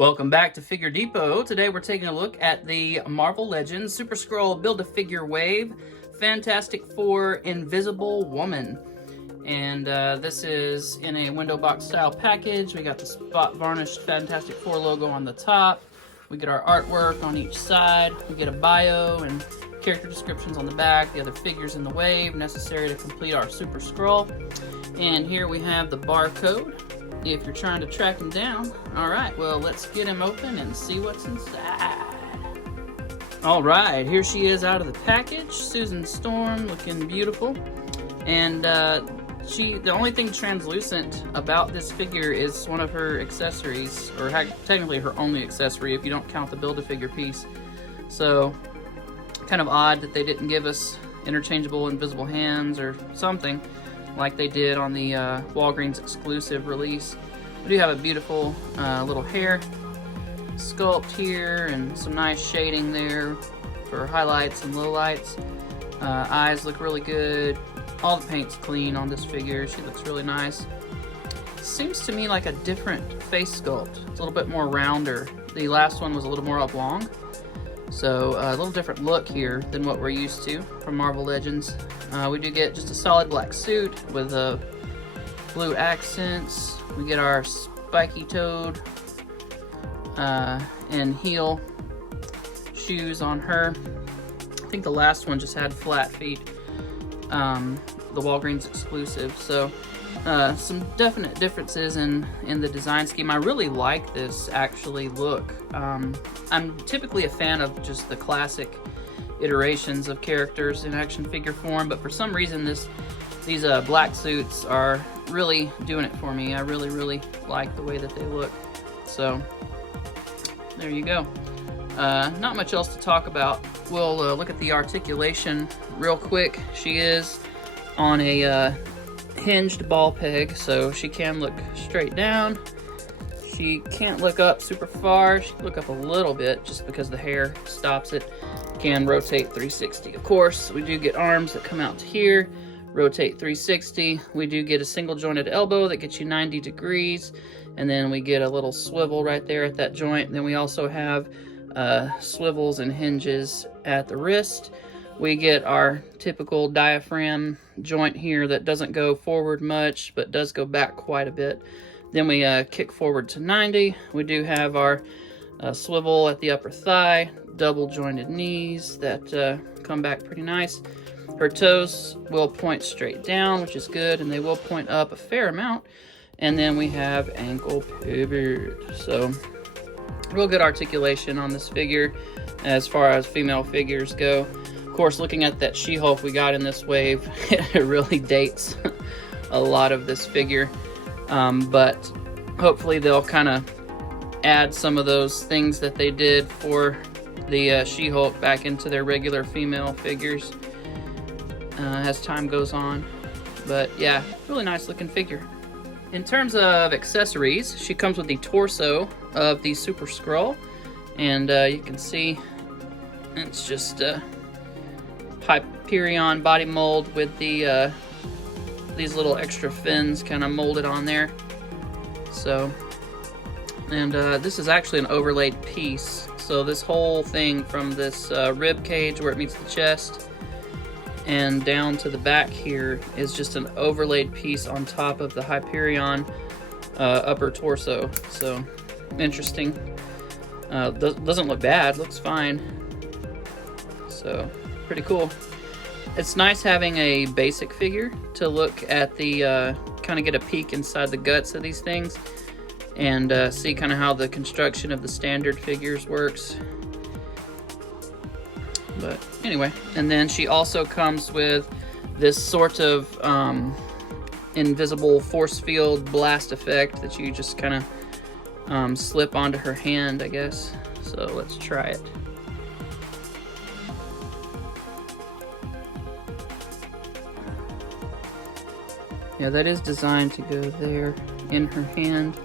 Welcome back to Figure Depot. Today we're taking a look at the Marvel Legends Super Skrull Build-A-Figure Wave Fantastic Four Invisible Woman. And this is in a window box style package. We got the spot varnished Fantastic Four logo on the top. We get our artwork on each side. We get a bio and character descriptions on the back, the other figures in the wave necessary to complete our Super Skrull. And here we have the barcode if you're trying to track him down. Alright, well, let's get him open and see what's inside. Alright, here she is out of the package. Susan Storm, looking beautiful. And the only thing translucent about this figure is one of her accessories, or technically her only accessory if you don't count the Build-A-Figure piece. So, kind of odd that they didn't give us interchangeable invisible hands or something like they did on the Walgreens exclusive release. We do have a beautiful little hair sculpt here and some nice shading there for highlights and lowlights. Eyes look really good. All the paint's clean on this figure. She looks really nice. Seems to me like a different face sculpt. It's a little bit more rounder. The last one was a little more oblong. So a little different look here than what we're used to from Marvel Legends. We do get just a solid black suit with blue accents. We get our spiky toed and heel shoes on her. I think the last one just had flat feet, the Walgreens exclusive. So some definite differences in the design scheme. I really like this actually look. I'm typically a fan of just the classic iterations of characters in action figure form, but for some reason these black suits are really doing it for me. I really like the way that they look. So there you go. Not much else to talk about. We'll look at the articulation real quick. She is on a hinged ball peg, so she can look straight down. She can't look up super far. She can look up a little bit just because the hair stops it. Can rotate 360. Of course, we do get arms that come out to here, rotate 360. We do get a single jointed elbow that gets you 90 degrees, and then we get a little swivel right there at that joint. And then we also have swivels and hinges at the wrist. We get our typical diaphragm joint here that doesn't go forward much, but does go back quite a bit. Then we kick forward to 90. We do have our swivel at the upper thigh, double jointed knees that come back pretty nice. Her toes will point straight down, which is good, and they will point up a fair amount. And then we have ankle pivot. So real good articulation on this figure as far as female figures go. Of course, looking at that She-Hulk we got in this wave, it really dates a lot of this figure. But hopefully they'll kind of add some of those things that they did for the She-Hulk back into their regular female figures as time goes on. But yeah, really nice looking figure. In terms of accessories, she comes with the torso of the Super Skrull, and you can see it's just Hyperion body mold with the these little extra fins kind of molded on there. So, and this is actually an overlaid piece. So this whole thing from this rib cage where it meets the chest and down to the back here is just an overlaid piece on top of the Hyperion upper torso. So interesting. Doesn't look bad, looks fine. So pretty cool. It's nice having a basic figure to look at the kind of get a peek inside the guts of these things and see kind of how the construction of the standard figures works. But anyway, and then she also comes with this sort of invisible force field blast effect that you just kind of slip onto her hand, I guess. So let's try it. Yeah, that is designed to go there in her hand.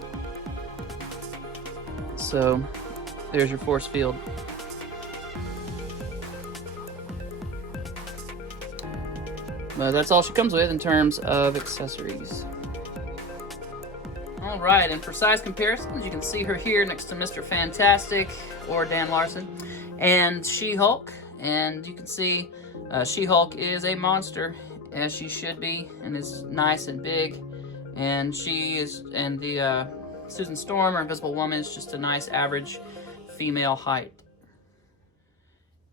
So there's your force field. But that's all she comes with in terms of accessories. All right, and for size comparisons, you can see her here next to Mr. Fantastic or Dan Larson and She-Hulk. And you can see She-Hulk is a monster, as she should be, and is nice and big. And the Susan Storm, or Invisible Woman, is just a nice average female height.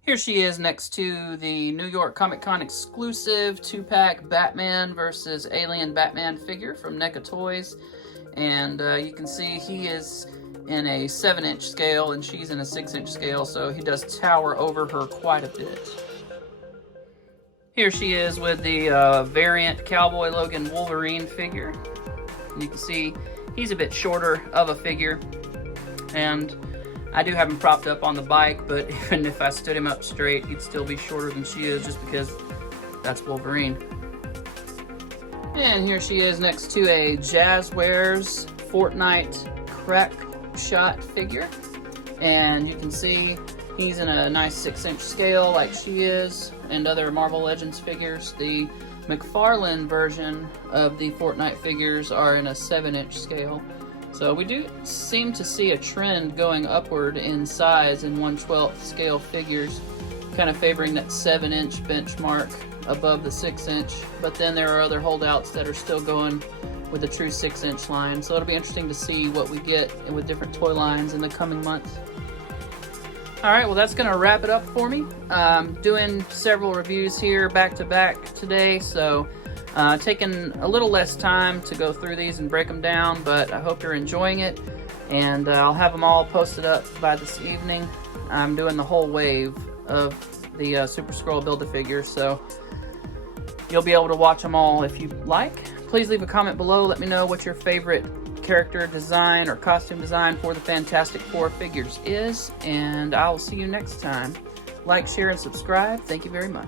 Here she is next to the New York Comic Con exclusive 2-pack Batman versus Alien Batman figure from NECA Toys. And you can see he is in a 7-inch scale and she's in a 6-inch scale, so he does tower over her quite a bit. Here she is with the variant Cowboy Logan Wolverine figure. You can see he's a bit shorter of a figure, and I do have him propped up on the bike, but even if I stood him up straight, he'd still be shorter than she is, just because that's Wolverine. And here she is next to a Jazzwares Fortnite Crack Shot figure. And you can see he's in a nice 6-inch scale like she is, and other Marvel Legends figures. The McFarlane version of the Fortnite figures are in a 7-inch scale. So we do seem to see a trend going upward in size in 1/12 scale figures, kind of favoring that 7-inch benchmark above the 6-inch. But then there are other holdouts that are still going with a true 6-inch line. So it'll be interesting to see what we get with different toy lines in the coming months. Alright, well that's going to wrap it up for me. Doing several reviews here back to back today, so taking a little less time to go through these and break them down, but I hope you're enjoying it, and I'll have them all posted up by this evening. I'm doing the whole wave of the Super Skrull Build-A-Figure, so you'll be able to watch them all if you like. Please leave a comment below. Let me know what your favorite character design or costume design for the Fantastic Four figures is, and I'll see you next time. Like, share, and subscribe. Thank you very much.